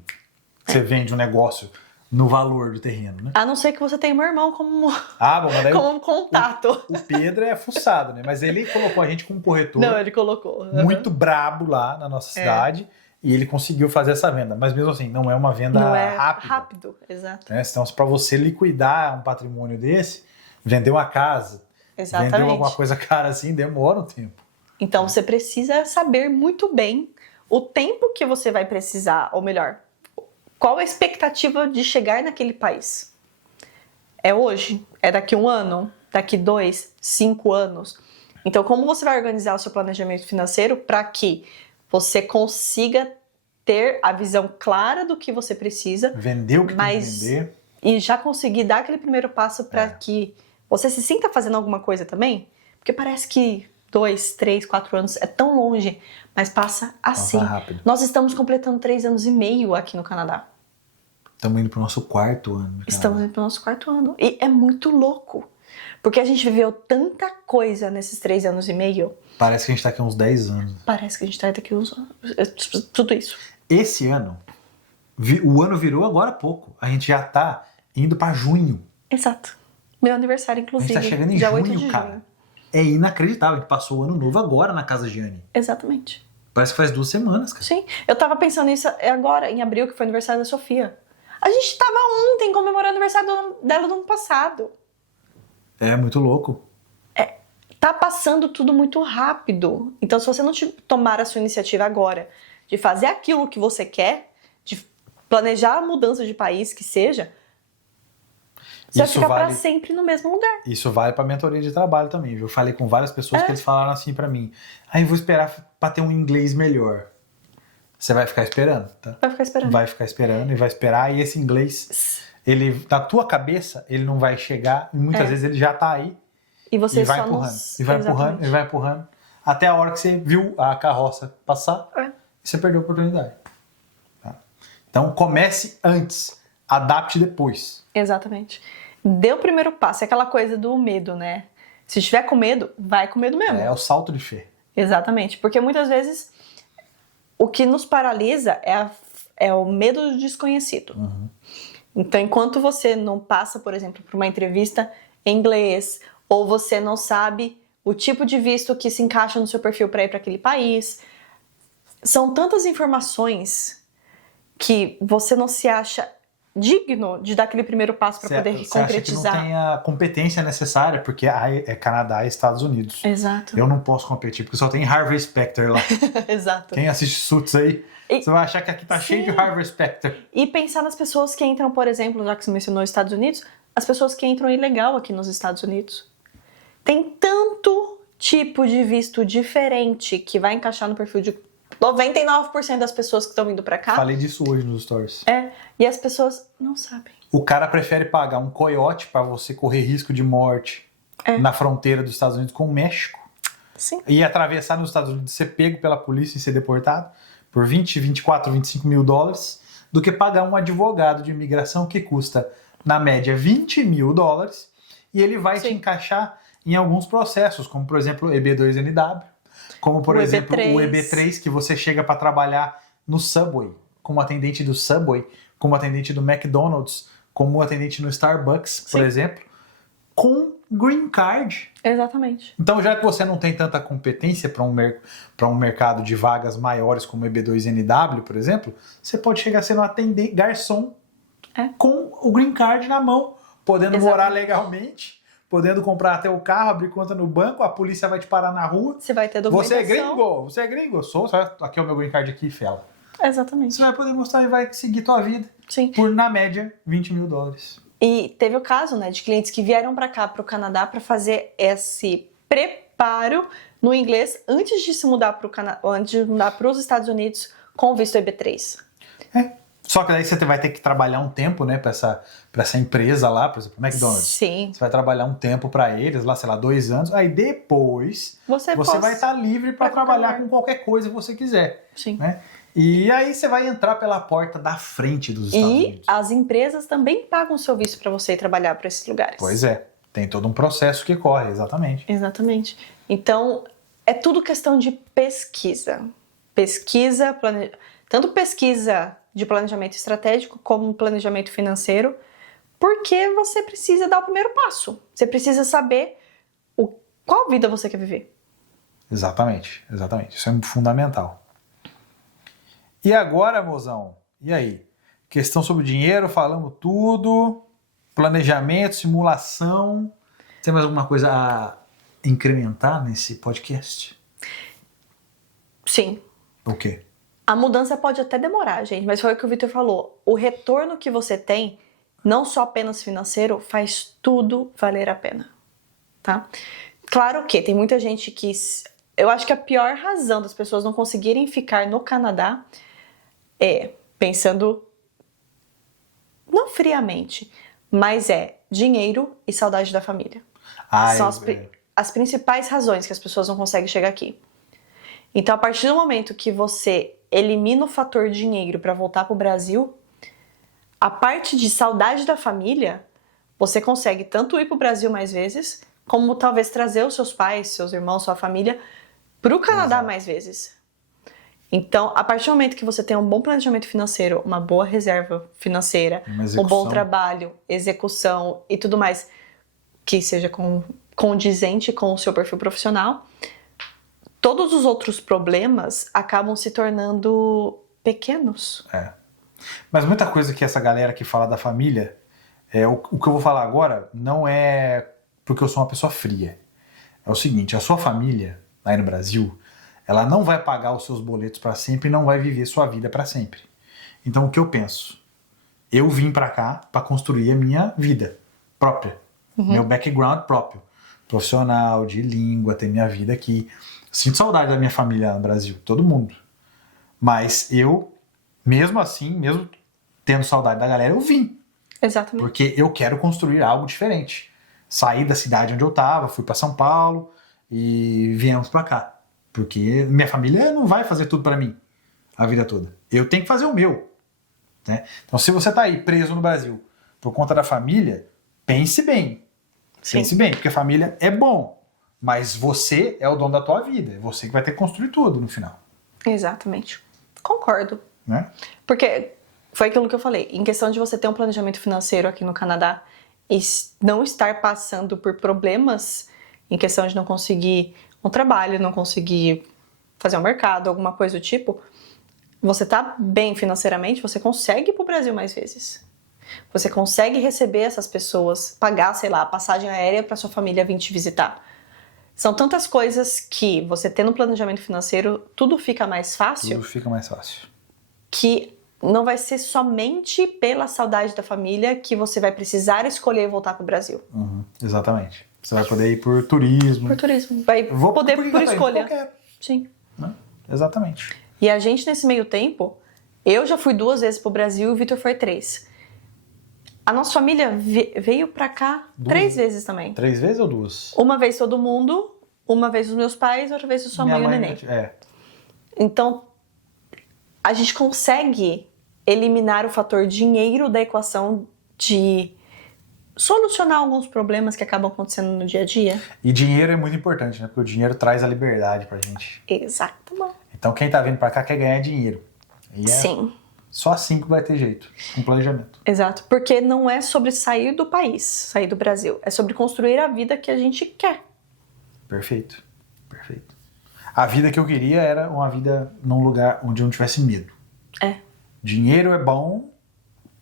que você vende um negócio no valor do terreno, né? A não ser que você tenha meu irmão como, Ah, bom, mas daí como contato. o Pedro é fuçado, né? Mas ele colocou a gente como corretor Não, ele colocou. muito brabo lá na nossa cidade e ele conseguiu fazer essa venda. Mas mesmo assim, não é uma venda Não é rápida. rápido, exato. Né? Então, para você liquidar um patrimônio desse, vender uma casa, Exatamente. vender alguma coisa cara assim, demora um tempo. Então você precisa saber muito bem o tempo que você vai precisar, ou melhor, qual a expectativa de chegar naquele país. É hoje? É daqui 1 ano? Daqui 2, 5 anos? Então como você vai organizar o seu planejamento financeiro para que você consiga ter a visão clara do que você precisa, Vender o que tem que vender. e já conseguir dar aquele primeiro passo para que você se sinta fazendo alguma coisa também? Porque parece que 2, 3, 4 anos é tão longe, mas passa assim. Passa rápido. Nós estamos completando 3 anos e meio aqui no Canadá. Estamos indo pro nosso 4º ano. Cara. Estamos indo pro nosso 4º ano. E é muito louco. Porque a gente viveu tanta coisa nesses 3 anos e meio. Parece que a gente tá aqui uns 10 anos. Parece que a gente tá daqui uns... Tudo isso. Esse ano, o ano virou agora há pouco. A gente já tá indo pra junho. Exato. Meu aniversário, A inclusive. gente tá chegando em dia junho, 8 de cara. junho. É inacreditável. A gente passou o ano novo agora na casa de Anne. Exatamente. Parece que faz 2 semanas, cara. Sim. Eu tava pensando nisso agora, em abril, que foi o aniversário da Sofia. A gente tava ontem comemorando o aniversário dela do ano passado. É muito louco. Tá passando tudo muito rápido. Então, se você não tomar a sua iniciativa agora de fazer aquilo que você quer, de planejar a mudança de país que seja, você vai Isso ficar vale- pra sempre no mesmo lugar. Isso vale pra mentoria de trabalho também, viu? Eu falei com várias pessoas que eles falaram assim pra mim: eu vou esperar pra ter um inglês melhor. Você vai ficar esperando, tá? Vai ficar esperando. Vai ficar esperando e vai esperar. E esse inglês, ele na tua cabeça, ele não vai chegar. E muitas vezes ele já tá aí. E você E vai só empurrando. nos... E vai empurrando, Exatamente. e vai empurrando. Até a hora que você viu a carroça passar É. e você perdeu a oportunidade. Tá? Então comece antes. Adapte depois. Exatamente. Dê o primeiro passo. É aquela coisa do medo, né? Se estiver com medo, vai com medo mesmo. É o salto de fé. Exatamente. Porque muitas vezes o que nos paralisa é o medo do desconhecido. Então, enquanto você não passa, por exemplo, por uma entrevista em inglês, ou você não sabe o tipo de visto que se encaixa no seu perfil para ir para aquele país, são tantas informações que você não se acha digno de dar aquele primeiro passo para poder Você acha que não concretizar. tem a competência necessária, porque é Canadá e Estados Unidos. Exato. Eu não posso competir, porque só tem Harvey Specter lá. Exato. Quem assiste Suits aí, E- você vai achar que aqui tá cheio de Sim. Harvey Specter. E pensar nas pessoas que entram, por exemplo, já que você mencionou os Estados Unidos, as pessoas que entram ilegal aqui nos Estados Unidos. Tem tanto tipo de visto diferente que vai encaixar no perfil de 99% das pessoas que estão vindo pra cá. Falei disso hoje nos stories. E as pessoas não sabem. O cara prefere pagar um coiote pra você correr risco de morte na fronteira dos Estados Unidos com o México Sim. e atravessar nos Estados Unidos, ser pego pela polícia e ser deportado por 20, 24, 25 mil dólares, do que pagar um advogado de imigração que custa, na média, 20 mil dólares, e ele vai te Sim. encaixar em alguns processos, como, por exemplo, o EB2NW, como, por O exemplo, EB3. o EB3, que você chega para trabalhar no Subway, como atendente do Subway, como atendente do McDonald's, como atendente no Starbucks, por Sim. exemplo. com green card. Exatamente. Então, já que você não tem tanta competência para um mercado de vagas maiores como o EB2NW, por exemplo, você pode chegar sendo atendente, garçom, com o green card na mão, podendo morar legalmente, podendo comprar até o carro, abrir conta no banco, a polícia vai te parar na rua. Você vai ter documentação. Você é gringo? Você é gringo? Sou. Aqui é o meu green card aqui, fela. Exatamente. Você vai poder mostrar e vai seguir tua vida. Sim. Por, na média, $20 mil. E teve o caso, né, de clientes que vieram para cá, para o Canadá, para fazer esse preparo no inglês antes de se mudar para os Estados Unidos com o visto EB3. Só que daí você vai ter que trabalhar um tempo, né, para essa empresa lá, por exemplo, McDonald's. Sim. Você vai trabalhar um tempo para eles, lá, sei lá, 2 anos. Aí depois você vai estar livre para trabalhar com qualquer coisa que você quiser. Sim. Né? E aí você vai entrar pela porta da frente dos Estados Unidos. E as empresas também pagam o seu visto para você ir trabalhar para esses lugares. Pois é. Tem todo um processo que corre, exatamente. Exatamente. Então, é tudo questão de pesquisa. Tanto pesquisa de planejamento estratégico como planejamento financeiro, porque você precisa dar o primeiro passo. Você precisa saber qual vida você quer viver. Exatamente. Isso é fundamental. E agora, mozão, e aí? Questão sobre dinheiro, falamos tudo, planejamento, simulação. Tem mais alguma coisa a incrementar nesse podcast? Sim. O quê? A mudança pode até demorar, gente, mas foi o que o Vitor falou. O retorno que você tem, não só apenas financeiro, faz tudo valer a pena, tá? Claro que tem muita gente que... Eu acho que a pior razão das pessoas não conseguirem ficar no Canadá é, pensando, não friamente, mas dinheiro e saudade da família. São as principais razões que as pessoas não conseguem chegar aqui. Então, a partir do momento que você elimina o fator dinheiro para voltar para o Brasil, a parte de saudade da família, você consegue tanto ir para o Brasil mais vezes, como talvez trazer os seus pais, seus irmãos, sua família para o Canadá mais vezes. Então, a partir do momento que você tem um bom planejamento financeiro, uma boa reserva financeira, um bom trabalho, execução e tudo mais que seja condizente com o seu perfil profissional, todos os outros problemas acabam se tornando pequenos. Mas muita coisa que essa galera que fala da família, o que eu vou falar agora não é porque eu sou uma pessoa fria. É o seguinte, a sua família, aí no Brasil, ela não vai pagar os seus boletos para sempre e não vai viver sua vida para sempre. Então, o que eu penso? Eu vim para cá para construir a minha vida própria. Meu background próprio. Profissional, de língua, ter minha vida aqui. Sinto saudade da minha família no Brasil, todo mundo. Mas eu, mesmo assim, mesmo tendo saudade da galera, eu vim. Exatamente. Porque eu quero construir algo diferente. Saí da cidade onde eu estava, fui para São Paulo e viemos para cá. Porque minha família não vai fazer tudo para mim a vida toda. Eu tenho que fazer o meu. Né? Então, se você está aí preso no Brasil por conta da família, pense bem. Sim. Pense bem, porque a família é bom. Mas você é o dono da tua vida. É você que vai ter que construir tudo no final. Exatamente. Concordo. Né? Porque foi aquilo que eu falei. Em questão de você ter um planejamento financeiro aqui no Canadá e não estar passando por problemas em questão de não conseguir um trabalho, não conseguir fazer um mercado, alguma coisa do tipo, você tá bem financeiramente, você consegue ir pro Brasil mais vezes. Você consegue receber essas pessoas, pagar, sei lá, a passagem aérea para sua família vir te visitar. São tantas coisas que você tendo um planejamento financeiro, tudo fica mais fácil. Tudo fica mais fácil. Que não vai ser somente pela saudade da família que você vai precisar escolher voltar pro Brasil. Exatamente. Você vai poder ir por turismo. Por turismo. Vai poder por escolha. Qualquer. Sim. Né? Exatamente. E a gente, nesse meio tempo, eu já fui 2 vezes pro Brasil e o Vitor foi 3. A nossa família veio pra cá 3 vezes também. 3 vezes ou 2? Uma vez todo mundo, uma vez os meus pais, outra vez a sua mãe e o neném. Então, a gente consegue eliminar o fator dinheiro da equação de solucionar alguns problemas que acabam acontecendo no dia a dia. E dinheiro é muito importante, né? Porque o dinheiro traz a liberdade pra gente. Exato. Então quem tá vindo pra cá quer ganhar dinheiro. E Sim. Só assim que vai ter jeito, com planejamento. Exato, porque não é sobre sair do país, sair do Brasil. É sobre construir a vida que a gente quer. Perfeito, perfeito. A vida que eu queria era uma vida num lugar onde eu não tivesse medo. É. Dinheiro é bom,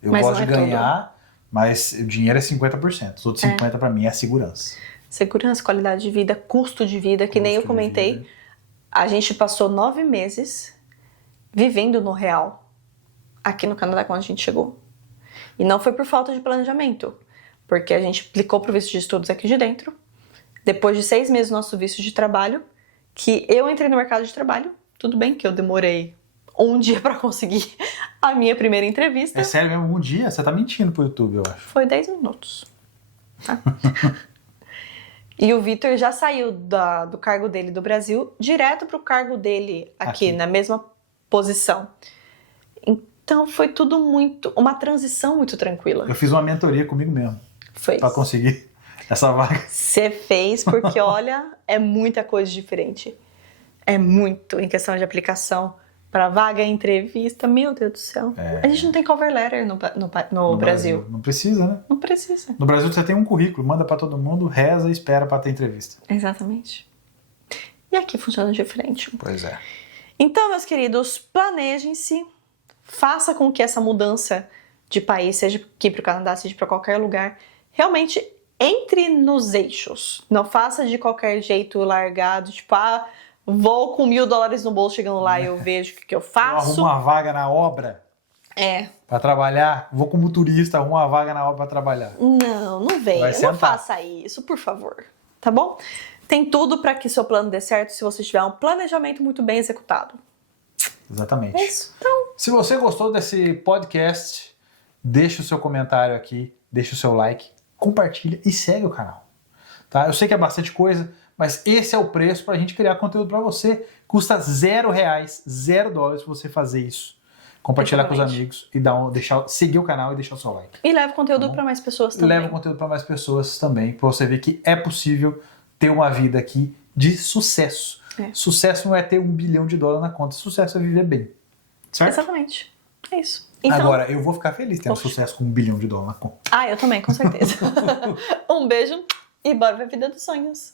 eu Mas gosto não de é ganhar, mas o dinheiro é 50%. Os outros 50% pra mim é a segurança. Segurança, qualidade de vida, custo de vida, que nem eu Custo de comentei. vida. A gente passou 9 meses vivendo no real aqui no Canadá quando a gente chegou. E não foi por falta de planejamento, porque a gente aplicou para o visto de estudos aqui de dentro. Depois de 6 meses do nosso visto de trabalho, que eu entrei no mercado de trabalho, tudo bem que eu demorei um dia para conseguir a minha primeira entrevista. É sério mesmo, um dia? Você tá mentindo pro YouTube, eu acho. Foi 10 minutos. Tá? E o Vitor já saiu do cargo dele do Brasil direto pro cargo dele aqui, na mesma posição. Então foi tudo uma transição muito tranquila. Eu fiz uma mentoria comigo mesmo, Foi. pra conseguir essa vaga. Você fez porque, olha, é muita coisa diferente. É muito em questão de aplicação para vaga, entrevista, meu Deus do céu. A gente não tem cover letter no Brasil. Não precisa, né? Não precisa. No Brasil você tem um currículo, manda pra todo mundo, reza e espera pra ter entrevista. Exatamente. E aqui funciona diferente. Pois é. Então, meus queridos, planejem-se, faça com que essa mudança de país, seja aqui para o Canadá, seja para qualquer lugar, realmente entre nos eixos. Não faça de qualquer jeito largado, tipo, vou com $1.000 no bolso, chegando lá e eu vejo o que eu Eu faço. arrumo uma vaga na obra pra trabalhar, vou como turista, arrumo uma vaga na obra pra trabalhar. Não venha, Vai não sentar. faça isso, por favor, tá bom? Tem tudo para que seu plano dê certo se você tiver um planejamento muito bem executado. Exatamente. É isso. Então, Se você gostou desse podcast, deixa o seu comentário aqui, deixa o seu like, compartilha e segue o canal. Tá? Eu sei que é bastante coisa, mas esse é o preço pra gente criar conteúdo pra você. Custa R$0, $0 você fazer isso. Compartilhar com os amigos e seguir o canal e deixar o seu like. e leva conteúdo para mais pessoas também. Leva o conteúdo para mais pessoas também, pra você ver que é possível ter uma vida aqui de sucesso. Sucesso não é ter $1 bilhão na conta, sucesso é viver bem. Certo? Exatamente. É isso. Então, Agora, eu vou ficar feliz tendo sucesso com $1 bilhão na conta. eu também, com certeza. Um beijo e bora ver a vida dos sonhos.